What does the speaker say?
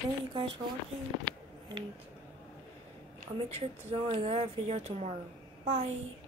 thank you guys for watching, and I'll make sure to download another video tomorrow. Bye.